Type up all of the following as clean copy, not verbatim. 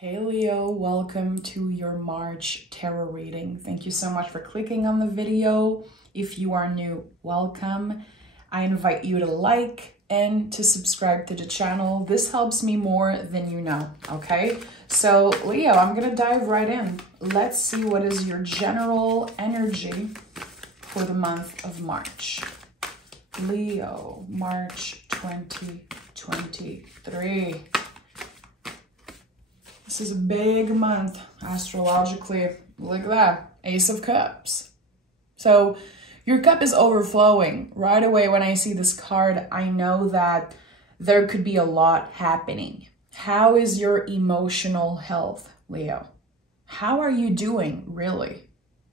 Hey Leo, welcome to your March tarot reading. Thank you so much for clicking on the video. If you are new, welcome. I invite you to like and to subscribe to the channel. This helps me more than you know, okay? So Leo, I'm gonna dive right in. Let's see what is your general energy for the month of March. Leo, March 2023. This is a big month astrologically. Look at that, Ace of Cups. So your cup is overflowing. Right away when I see this card, I know that there could be a lot happening. How is your emotional health, Leo? How are you doing, really?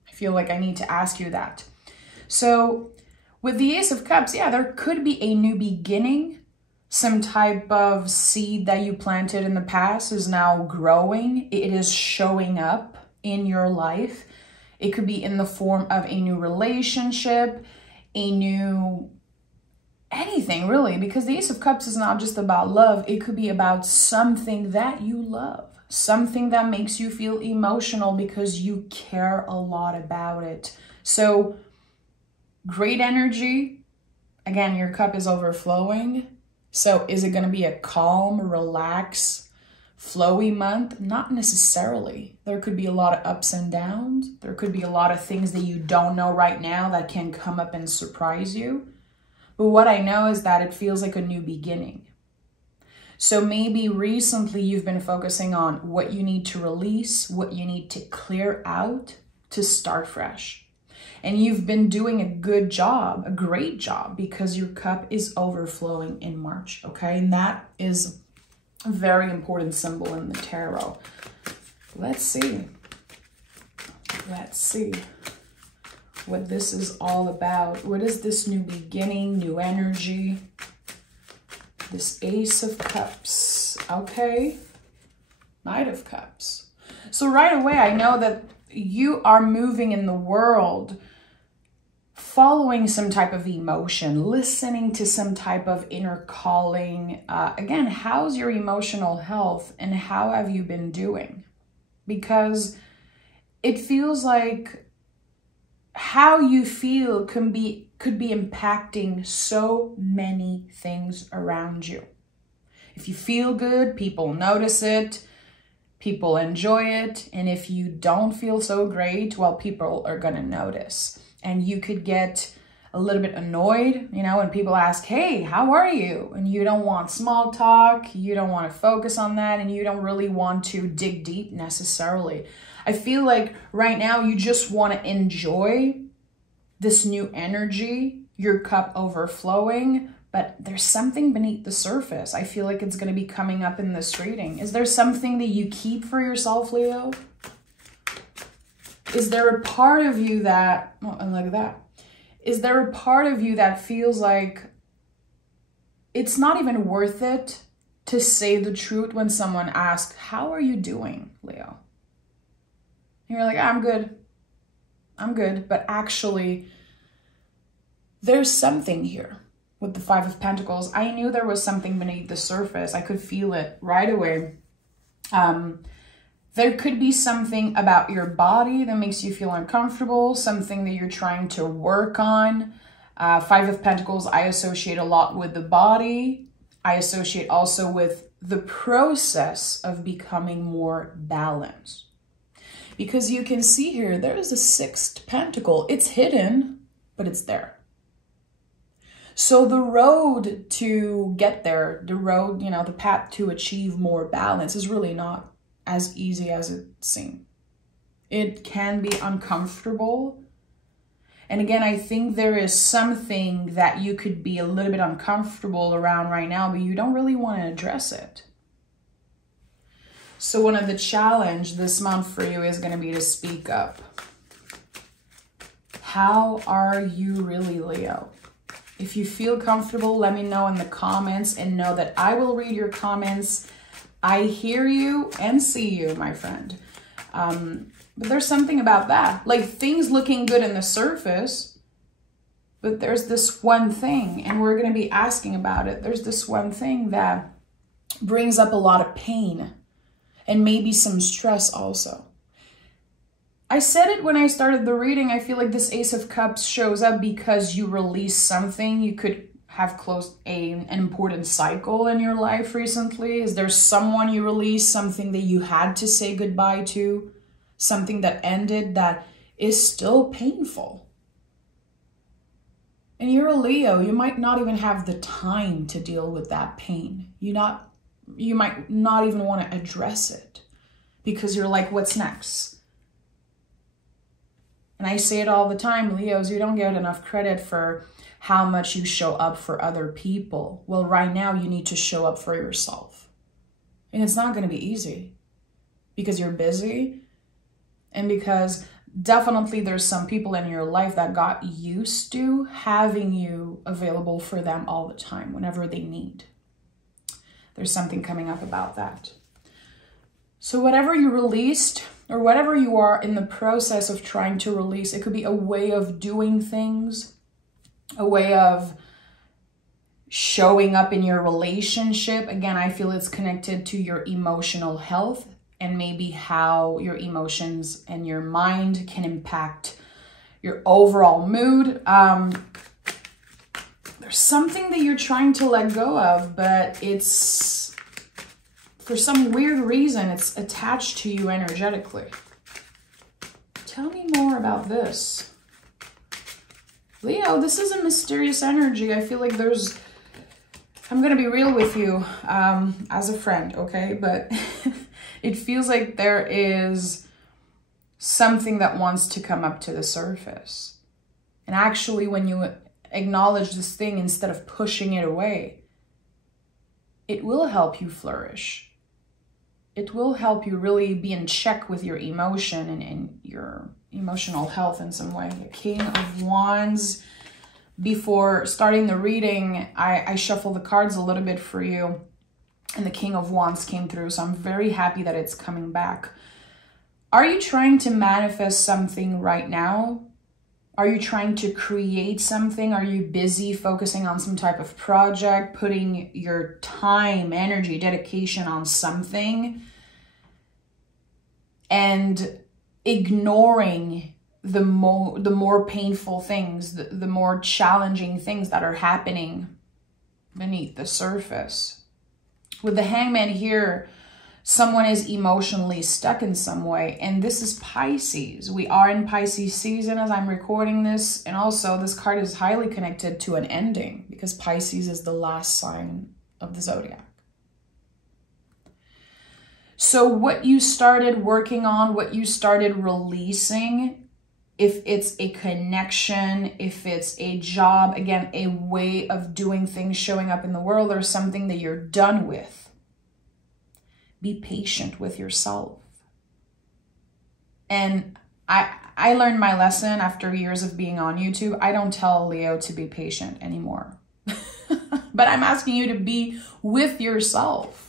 I feel like I need to ask you that. So with the Ace of Cups, yeah, there could be a new beginning. Some type of seed that you planted in the past is now growing. It is showing up in your life. It could be in the form of a new relationship, a new anything really, because the Ace of Cups is not just about love. It could be about something that you love, something that makes you feel emotional because you care a lot about it. So great energy. Again, your cup is overflowing. So is it going to be a calm, relaxed, flowy month? Not necessarily. There could be a lot of ups and downs. There could be a lot of things that you don't know right now that can come up and surprise you. But what I know is that it feels like a new beginning. So maybe recently you've been focusing on what you need to release, what you need to clear out to start fresh. And you've been doing a good job, a great job, because your cup is overflowing in March, okay? And that is a very important symbol in the tarot. Let's see. Let's see what this is all about. What is this new beginning, new energy? This Ace of Cups, okay? Knight of Cups. So right away, I know that you are moving in the world, following some type of emotion, listening to some type of inner calling. Again, how's your emotional health and how have you been doing? Because it feels like how you feel could be impacting so many things around you. If you feel good, people notice it. People enjoy it. And if you don't feel so great, well, people are going to notice. And you could get a little bit annoyed, you know, when people ask, hey, how are you? And you don't want small talk. You don't want to focus on that. And you don't really want to dig deep necessarily. I feel like right now you just want to enjoy this new energy, your cup overflowing. But there's something beneath the surface. I feel like it's going to be coming up in this reading. Is there something that you keep for yourself, Leo? Is there a part of you that, oh, and look at that. Is there a part of you that feels like it's not even worth it to say the truth when someone asks, how are you doing, Leo? And you're like, I'm good. I'm good. But actually, there's something here. With the Five of Pentacles, I knew there was something beneath the surface. I could feel it right away. There could be something about your body that makes you feel uncomfortable, something that you're trying to work on. Five of Pentacles, I associate a lot with the body. I associate also with the process of becoming more balanced. Because you can see here, there's a Sixth Pentacle. It's hidden, but it's there. So the road to get there, the road, you know, the path to achieve more balance is really not as easy as it seems. It can be uncomfortable. And again, I think there is something that you could be a little bit uncomfortable around right now, but you don't really want to address it. So one of the challenge this month for you is going to be to speak up. How are you really, Leo? If you feel comfortable, let me know in the comments and know that I will read your comments. I hear you and see you, my friend. But there's something about that. Like things looking good in the surface, but there's this one thing, and we're going to be asking about it. There's this one thing that brings up a lot of pain. and maybe some stress also. I said it when I started the reading. I feel like this Ace of Cups shows up because you release something. You could have closed an important cycle in your life recently. Is there someone you released, something that you had to say goodbye to, something that ended that is still painful? And you're a Leo, you might not even have the time to deal with that pain. You might not even want to address it because you're like, what's next? And I say it all the time, Leos, you don't get enough credit for how much you show up for other people. Well, right now you need to show up for yourself. And it's not going to be easy because you're busy and because definitely there's some people in your life that got used to having you available for them all the time whenever they need. There's something coming up about that. So whatever you released or whatever you are in the process of trying to release, it could be a way of doing things, a way of showing up in your relationship. Again, I feel it's connected to your emotional health and maybe how your emotions and your mind can impact your overall mood. There's something that you're trying to let go of, but it's, for some weird reason, it's attached to you energetically. Tell me more about this. Leo, this is a mysterious energy. I feel like there's, I'm going to be real with you as a friend, okay? But it feels like there is something that wants to come up to the surface. And actually, when you acknowledge this thing instead of pushing it away, it will help you flourish. It will help you really be in check with your emotion and your emotional health in some way. The King of Wands. Before starting the reading, I shuffled the cards a little bit for you, and the King of Wands came through, so I'm very happy that it's coming back. Are you trying to manifest something right now? Are you trying to create something? Are you busy focusing on some type of project, putting your time, energy, dedication on something, and ignoring the more painful things, the more challenging things that are happening beneath the surface? With the Hangman here, someone is emotionally stuck in some way, and this is Pisces. We are in Pisces season as I'm recording this, and also this card is highly connected to an ending because Pisces is the last sign of the zodiac. So what you started working on, what you started releasing, if it's a connection, if it's a job, again, a way of doing things, showing up in the world, or something that you're done with, be patient with yourself. And I learned my lesson after years of being on YouTube. I don't tell Leo to be patient anymore. But I'm asking you to be with yourself.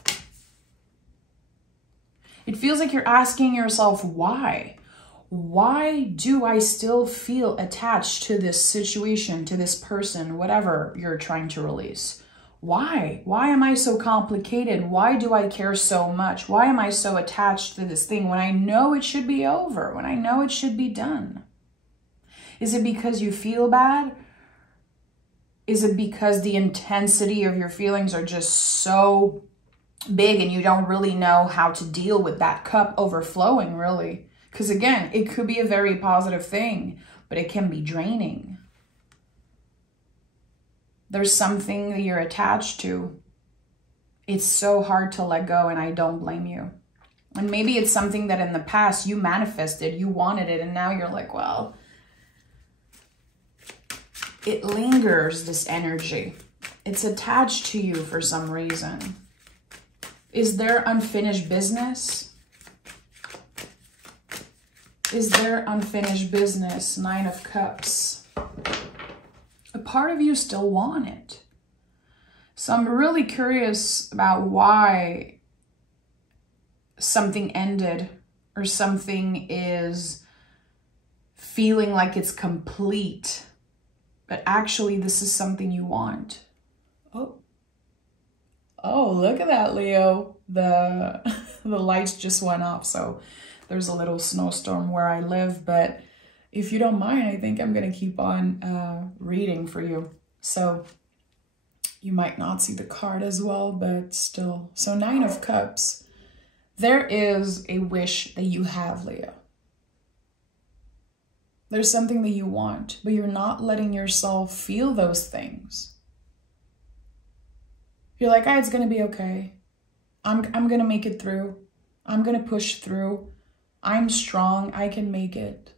It feels like you're asking yourself, why? Why do I still feel attached to this situation, to this person, whatever you're trying to release? Why? Why am I so complicated? Why do I care so much? Why am I so attached to this thing when I know it should be over, when I know it should be done? Is it because you feel bad? Is it because the intensity of your feelings are just so big and you don't really know how to deal with that cup overflowing, really? Because again, it could be a very positive thing, but it can be draining. There's something that you're attached to. It's so hard to let go, and I don't blame you. And maybe it's something that in the past you manifested, you wanted it, and now you're like, well, it lingers, this energy. It's attached to you for some reason. Is there unfinished business? Is there unfinished business? 9 of Cups. A part of you still want it. So I'm really curious about why something ended or something is feeling like it's complete, but actually this is something you want. Oh, Oh, look at that, Leo. The the lights just went off, so there's a little snowstorm where I live, but if you don't mind, I think I'm gonna keep on reading for you. So you might not see the card as well, but still. So 9 of Cups. There is a wish that you have, Leo. There's something that you want, but you're not letting yourself feel those things. You're like, it's gonna be okay. I'm gonna make it through. I'm gonna push through. I'm strong, I can make it.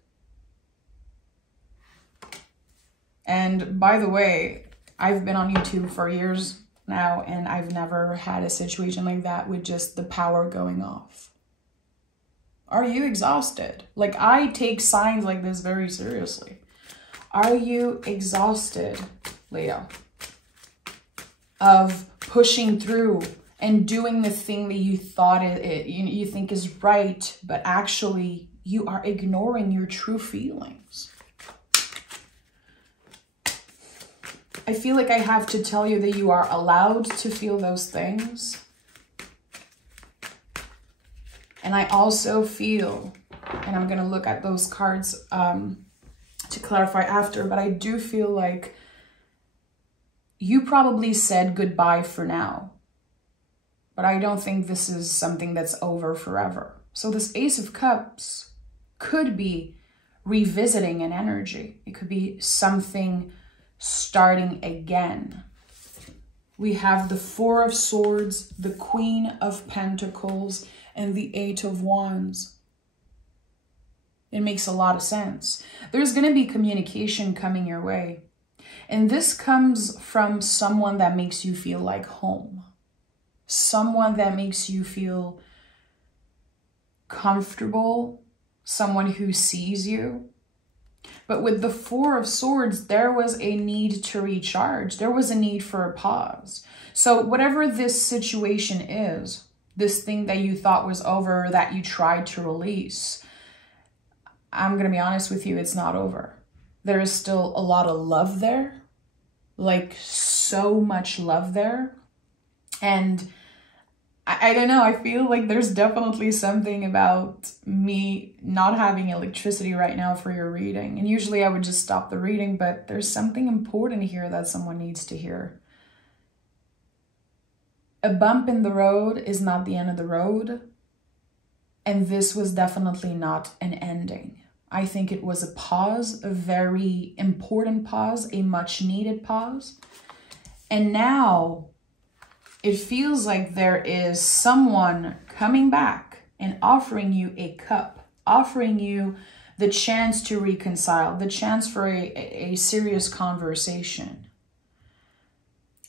And by the way, I've been on YouTube for years now, and I've never had a situation like that with just the power going off. Are you exhausted? Like, I take signs like this very seriously. Are you exhausted, Leo, of pushing through and doing the thing that you thought you think is right, but actually you are ignoring your true feelings? I feel like I have to tell you that you are allowed to feel those things. And I also feel, and I'm going to look at those cards to clarify after, but I do feel like you probably said goodbye for now. But I don't think this is something that's over forever. So this Ace of Cups could be revisiting an energy. It could be something starting again. We have the 4 of Swords, the Queen of Pentacles, and the 8 of Wands. It makes a lot of sense. There's going to be communication coming your way. And this comes from someone that makes you feel like home. Someone that makes you feel comfortable. Someone who sees you. But with the 4 of Swords, there was a need to recharge. There was a need for a pause. So whatever this situation is, this thing that you thought was over, that you tried to release, I'm going to be honest with you, it's not over. There is still a lot of love there. Like, so much love there. And I don't know, I feel like there's definitely something about me not having electricity right now for your reading. And usually I would just stop the reading, but there's something important here that someone needs to hear. A bump in the road is not the end of the road. And this was definitely not an ending. I think it was a pause, a very important pause, a much needed pause. And now it feels like there is someone coming back and offering you a cup, offering you the chance to reconcile, the chance for a serious conversation.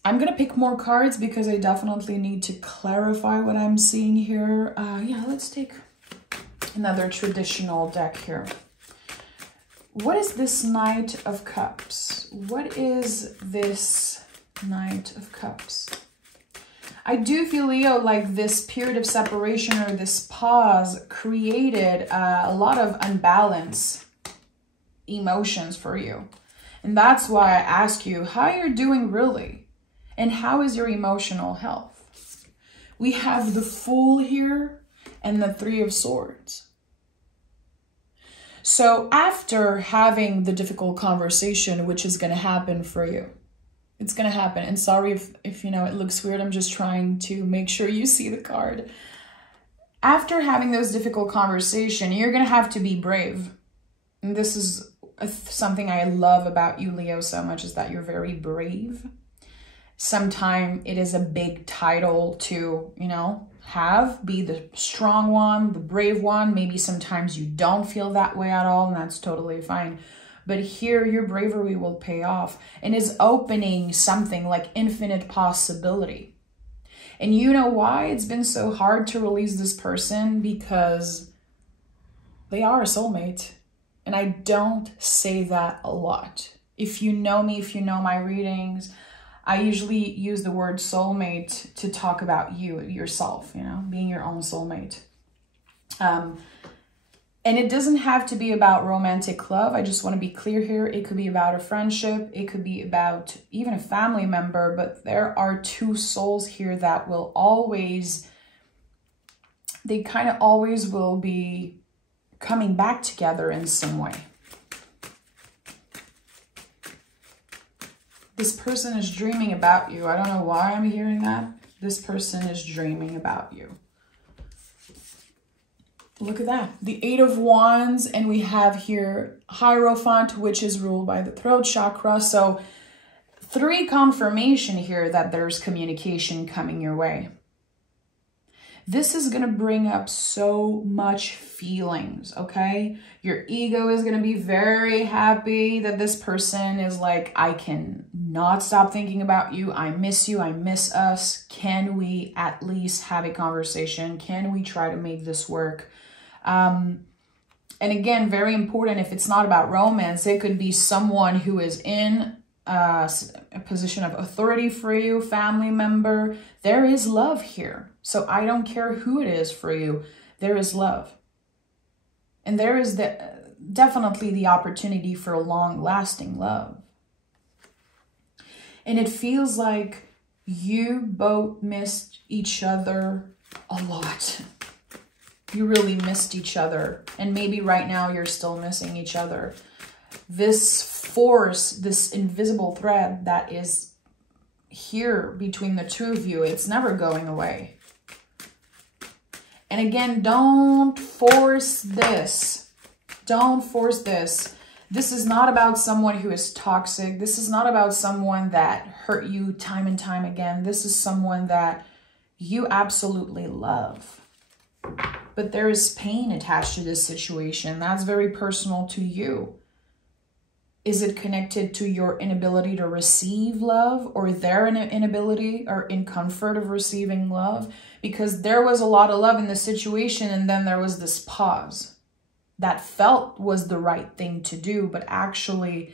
I'm going to pick more cards because I definitely need to clarify what I'm seeing here. Yeah, let's take another traditional deck here. What is this Knight of Cups? What is this Knight of Cups? I do feel, Leo, like this period of separation or this pause created a lot of unbalanced emotions for you. And that's why I ask you how you're doing really. And how is your emotional health? We have the Fool here and the 3 of Swords. So after having the difficult conversation, which is going to happen for you, it's going to happen. And sorry if you know, it looks weird. I'm just trying to make sure you see the card. After having those difficult conversations, you're going to have to be brave. And this is something I love about you, Leo, so much, is that you're very brave. Sometimes it is a big title to, you know, be the strong one, the brave one. Maybe sometimes you don't feel that way at all, and that's totally fine. But here, your bravery will pay off and is opening something like infinite possibility. And you know why it's been so hard to release this person? Because they are a soulmate. And I don't say that a lot. If you know me, if you know my readings, I usually use the word soulmate to talk about you, yourself, you know, being your own soulmate. And it doesn't have to be about romantic love. I just want to be clear here. It could be about a friendship. It could be about even a family member. But there are two souls here that will always, they kind of always will be coming back together in some way. This person is dreaming about you. I don't know why I'm hearing that. This person is dreaming about you. Look at that. The Eight of Wands, and we have here Hierophant, which is ruled by the throat chakra. So 3 confirmation here that there's communication coming your way. This is going to bring up so much feelings, okay? Your ego is going to be very happy that this person is like, I can not stop thinking about you. I miss you. I miss us. Can we at least have a conversation? Can we try to make this work? And again, very important, if it's not about romance, it could be someone who is in a position of authority for you, family member. There is love here. So I don't care who it is for you. There is love. And there is definitely the opportunity for long-lasting love. And it feels like you both missed each other a lot. You really missed each other. And maybe right now you're still missing each other. This force, this invisible thread that is here between the two of you, it's never going away. And again, don't force this. Don't force this. This is not about someone who is toxic. This is not about someone that hurt you time and time again. This is someone that you absolutely love. But there is pain attached to this situation. That's very personal to you. Is it connected to your inability to receive love, or their inability or incomfort of receiving love? Because there was a lot of love in the situation, and then there was this pause that felt was the right thing to do. But actually,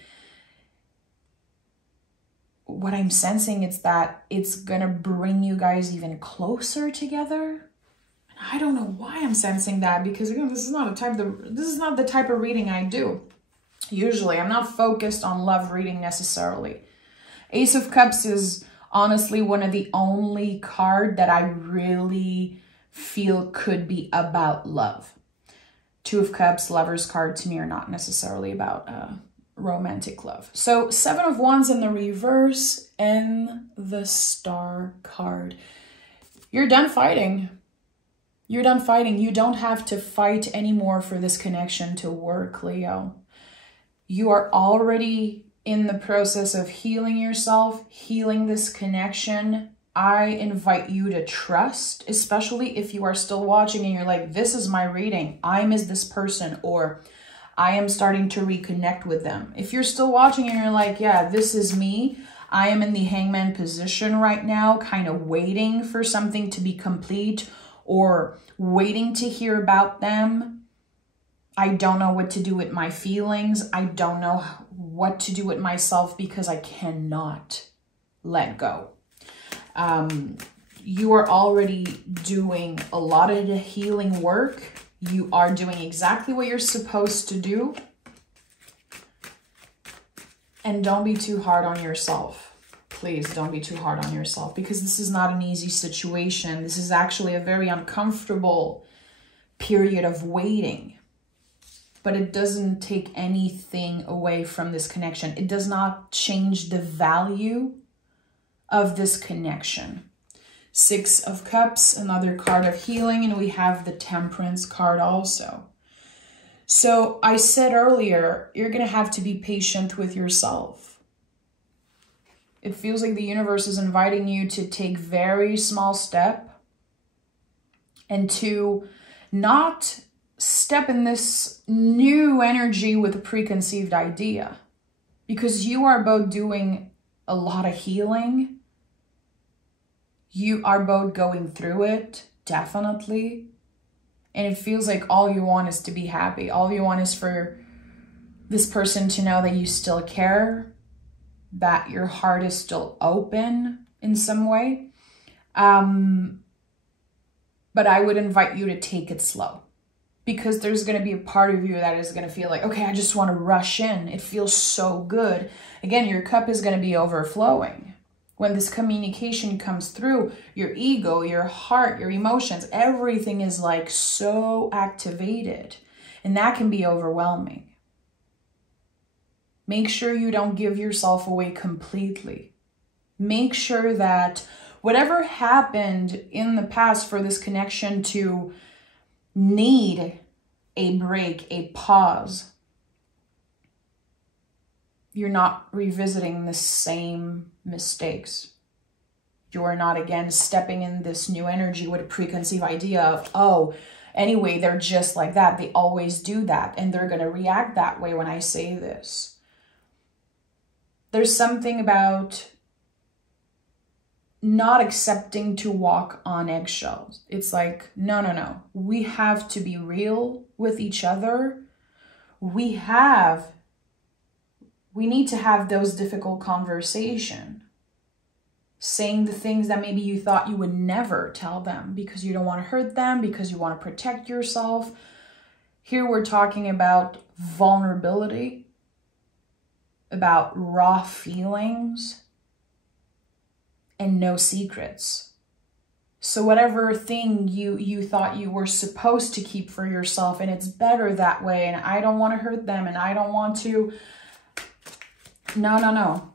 what I'm sensing is that it's going to bring you guys even closer together. I don't know why I'm sensing that, because again, this is not the type of reading I do. Usually, I'm not focused on love reading necessarily. Ace of Cups is honestly one of the only card that I really feel could be about love. Two of Cups, Lover's card, to me are not necessarily about romantic love. So 7 of Wands in the reverse and the Star card. You're done fighting. You're done fighting. You don't have to fight anymore for this connection to work, Leo. You are already in the process of healing yourself, healing this connection. I invite you to trust, especially if you are still watching and you're like, this is my reading. I miss this person, or I am starting to reconnect with them. If you're still watching and you're like, yeah, this is me. I am in the hangman position right now, kind of waiting for something to be complete, or waiting to hear about them. I don't know what to do with my feelings. I don't know what to do with myself because I cannot let go. You are already doing a lot of the healing work. You are doing exactly what you're supposed to do. And don't be too hard on yourself. Please don't be too hard on yourself, because this is not an easy situation. This is actually a very uncomfortable period of waiting. But it doesn't take anything away from this connection. It does not change the value of this connection. 6 of Cups, another card of healing, and we have the Temperance card also. So I said earlier, you're going to have to be patient with yourself. It feels like the universe is inviting you to take very small step and to not step in this new energy with a preconceived idea, because you are both doing a lot of healing. You are both going through it, definitely. And it feels like all you want is to be happy. All you want is for this person to know that you still care, that your heart is still open in some way. But I would invite you to take it slow. because there's going to be a part of you that is going to feel like, okay, I just want to rush in. It feels so good. Again, your cup is going to be overflowing. When this communication comes through, your ego, your heart, your emotions, everything is like so activated. And that can be overwhelming. Make sure you don't give yourself away completely. Make sure that whatever happened in the past for this connection to need a break, a pause, you're not revisiting the same mistakes. You're not, again, stepping in this new energy with a preconceived idea of, oh, anyway, they're just like that. They always do that. And they're going to react that way when I say this. There's something about not accepting to walk on eggshells. It's like, no. We have to be real with each other. We need to have those difficult conversations, saying the things that maybe you thought you would never tell them because you don't want to hurt them, because you want to protect yourself. Here we're talking about vulnerability, about raw feelings, and no secrets. So whatever thing you thought you were supposed to keep for yourself, and it's better that way, and I don't want to hurt them, and I don't want to... No.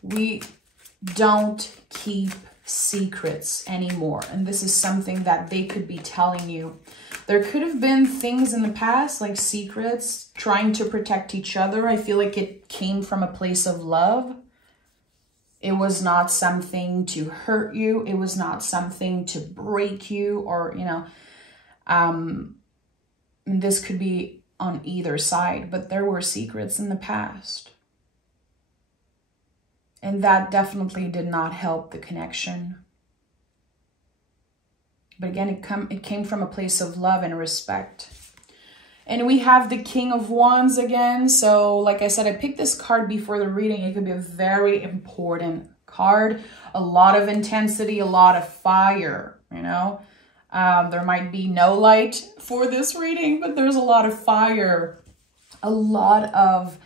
We don't keep secrets anymore. And this is something that they could be telling you. There could have been things in the past, like secrets, trying to protect each other. I feel like it came from a place of love. It was not something to hurt you. It was not something to break you, or, this could be on either side, but there were secrets in the past. And that definitely did not help the connection. But again, it came from a place of love and respect. And we have the King of Wands again. So like I said, I picked this card before the reading. It could be a very important card. A lot of intensity, a lot of fire, There might be no light for this reading, but there's a lot of fire, a lot of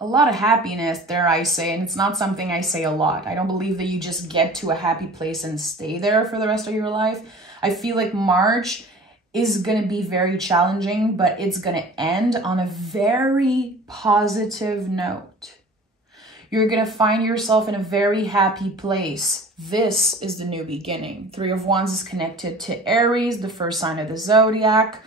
happiness, dare I say. And it's not something I say a lot. I don't believe that you just get to a happy place and stay there for the rest of your life. I feel like March is going to be very challenging, but it's going to end on a very positive note. You're going to find yourself in a very happy place. This is the new beginning. Three of Wands is connected to Aries, the first sign of the zodiac.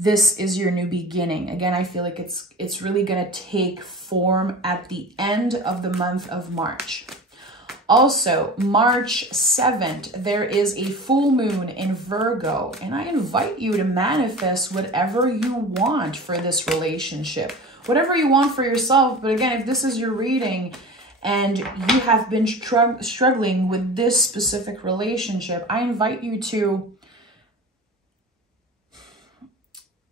This is your new beginning. Again, I feel like it's really going to take form at the end of the month of March. Also, March 7th, there is a full moon in Virgo, and I invite you to manifest whatever you want for this relationship. Whatever you want for yourself. But again, if this is your reading and you have been struggling with this specific relationship, I invite you to,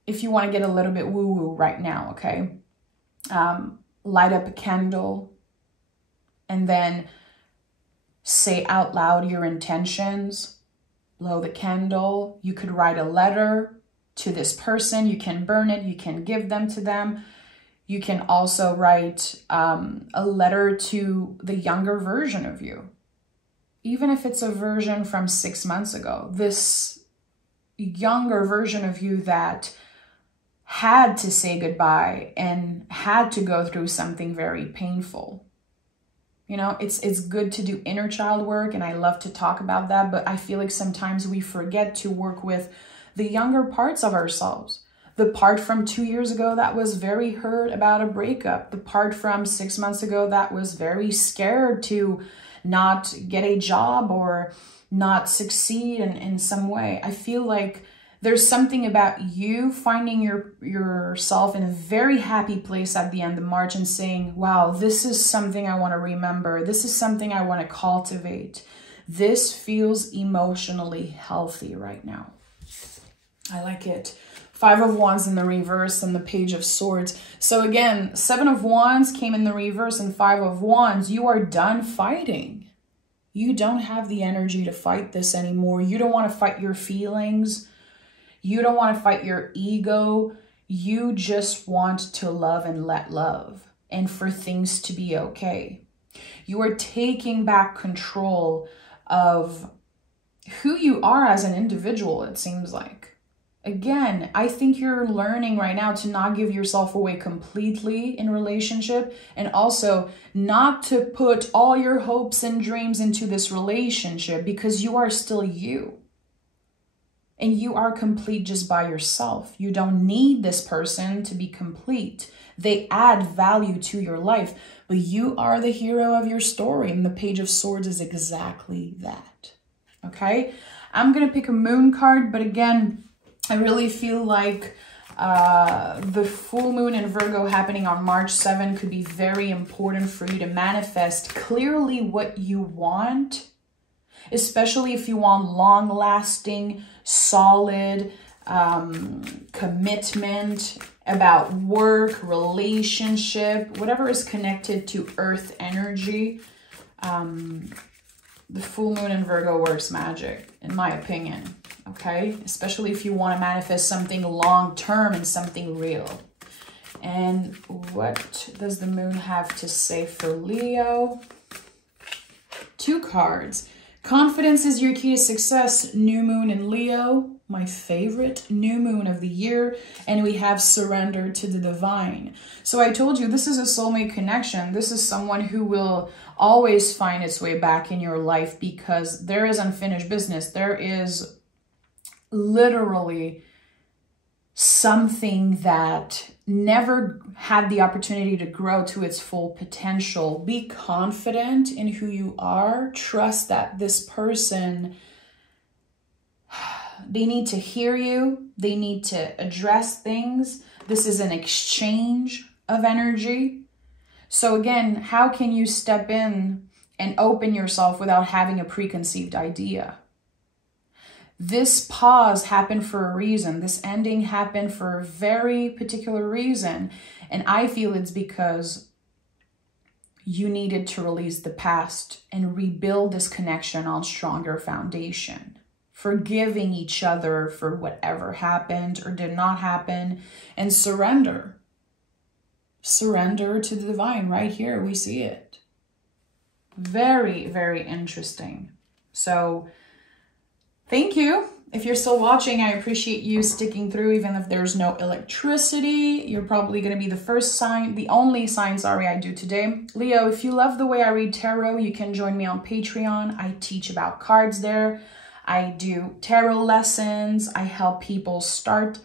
if you want to get a little bit woo-woo right now, okay? Light up a candle and then say out loud your intentions. Blow the candle. You could write a letter to this person. You can burn it. You can give them to them. You can also write a letter to the younger version of you. Even if it's a version from 6 months ago. This younger version of you that had to say goodbye and had to go through something very painful. It's good to do inner child work, and I love to talk about that, but I feel like sometimes we forget to work with the younger parts of ourselves. The part from 2 years ago that was very hurt about a breakup. The part from 6 months ago that was very scared to not get a job or not succeed in some way. I feel like there's something about you finding yourself in a very happy place at the end of March and saying, wow, this is something I want to remember. This is something I want to cultivate. This feels emotionally healthy right now. I like it. 5 of Wands in the reverse and the Page of Swords. So again, 7 of Wands came in the reverse and 5 of Wands. You are done fighting. You don't have the energy to fight this anymore. You don't want to fight your feelings. You don't want to fight your ego. You just want to love and let love, and for things to be okay. You are taking back control of who you are as an individual, it seems like. Again, I think you're learning right now to not give yourself away completely in relationship, and also not to put all your hopes and dreams into this relationship, because you are still you. And you are complete just by yourself. You don't need this person to be complete. They add value to your life, but you are the hero of your story. And the Page of Swords is exactly that. Okay? I'm going to pick a moon card, but again, I really feel like the full moon in Virgo happening on March 7 could be very important for you to manifest clearly what you want, especially if you want long-lasting, solid commitment about work, relationship, whatever is connected to earth energy. The full moon in Virgo works magic, in my opinion, okay? Especially if you want to manifest something long-term and something real. And what does the moon have to say for Leo? 2 cards. Confidence is your key to success. New moon in Leo, my favorite new moon of the year. And we have surrender to the divine. So I told you, this is a soulmate connection. This is someone who will always find its way back in your life, because there is unfinished business. There is literally something that never had the opportunity to grow to its full potential. Be confident in who you are. Trust that this person, they need to hear you. They need to address things. This is an exchange of energy. So again, how can you step in and open yourself without having a preconceived idea? This pause happened for a reason. This ending happened for a very particular reason. And I feel it's because you needed to release the past and rebuild this connection on stronger foundation. Forgiving each other for whatever happened or did not happen, and surrender. Surrender to the divine. Right here, we see it. Very, very interesting. So thank you. If you're still watching, I appreciate you sticking through, even if there's no electricity. You're probably going to be the first sign, the only sign, sorry, I do today. Leo, if you love the way I read tarot, you can join me on Patreon. I teach about cards there. I do tarot lessons. I help people start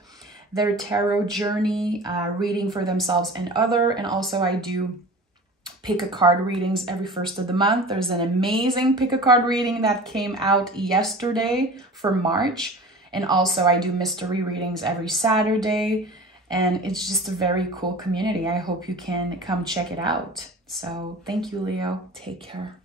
their tarot journey, reading for themselves and other. And also I do pick a card readings every first of the month. There's an amazing pick a card reading that came out yesterday for March. And also I do mystery readings every Saturday. And it's just a very cool community. I hope you can come check it out. So thank you, Leo. Take care.